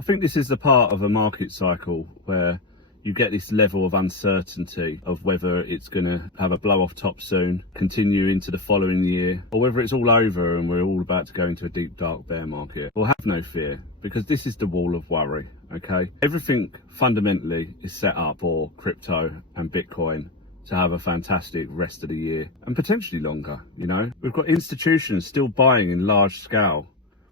I think this is the part of a market cycle where you get this level of uncertainty of whether it's going to have a blow off top soon, continue into the following year, or whether it's all over and we're all about to go into a deep dark bear market. Well, have no fear, because this is the wall of worry, okay? Everything fundamentally is set up for crypto and Bitcoin to have a fantastic rest of the year and potentially longer, you know? We've got institutions still buying in large scale.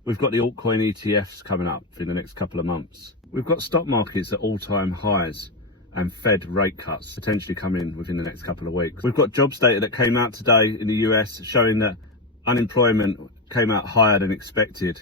We've got the altcoin ETFs coming up in the next couple of months. We've got stock markets at all-time highs and Fed rate cuts potentially coming within the next couple of weeks. We've got jobs data that came out today in the US showing that unemployment came out higher than expected.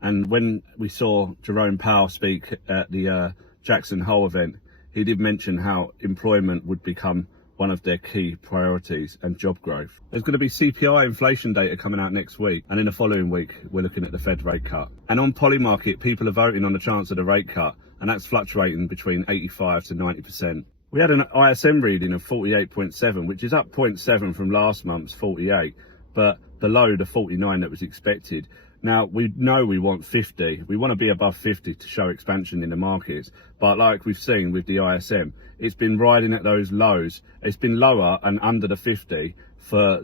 And when we saw Jerome Powell speak at the Jackson Hole event, he did mention how employment would become one of their key priorities and job growth. There's going to be CPI inflation data coming out next week, and in the following week we're looking at the Fed rate cut. And on Polymarket, people are voting on the chance of the rate cut, and that's fluctuating between 85 to 90%. We had an ISM reading of 48.7, which is up 0.7 from last month's 48, but below the 49 that was expected. Now, we know we want 50. We want to be above 50 to show expansion in the markets. But like we've seen with the ISM, it's been riding at those lows. It's been lower and under the 50 for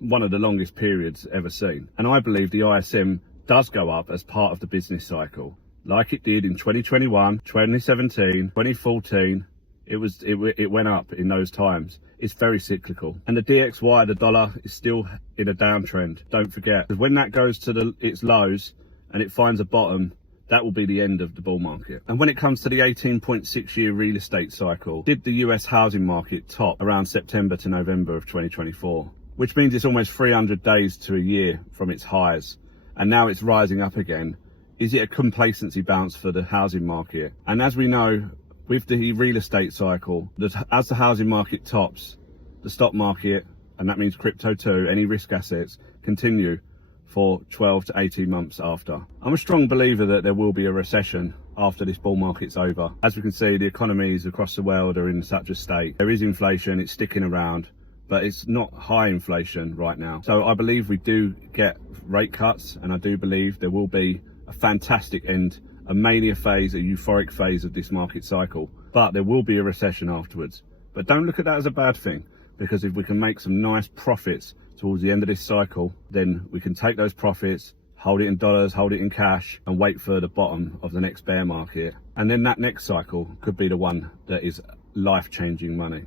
one of the longest periods ever seen. And I believe the ISM does go up as part of the business cycle, like it did in 2021, 2017, 2014. It went up in those times. It's very cyclical. And the DXY, the dollar, is still in a downtrend. Don't forget, because when that goes to its lows and it finds a bottom, that will be the end of the bull market. And when it comes to the 18.6 year real estate cycle, did the US housing market top around September to November of 2024, which means it's almost 300 days to a year from its highs. And now it's rising up again. Is it a complacency bounce for the housing market? And as we know, with the real estate cycle, that as the housing market tops, the stock market, and that means crypto too, any risk assets, continue for 12 to 18 months after. I'm a strong believer that there will be a recession after this bull market's over. As we can see, the economies across the world are in such a state. There is inflation, it's sticking around, but it's not high inflation right now. So I believe we do get rate cuts, and I do believe there will be a fantastic end, a mania phase, a euphoric phase of this market cycle, but there will be a recession afterwards. But don't look at that as a bad thing, because if we can make some nice profits towards the end of this cycle, then we can take those profits, hold it in dollars, hold it in cash, and wait for the bottom of the next bear market. And then that next cycle could be the one that is life-changing money.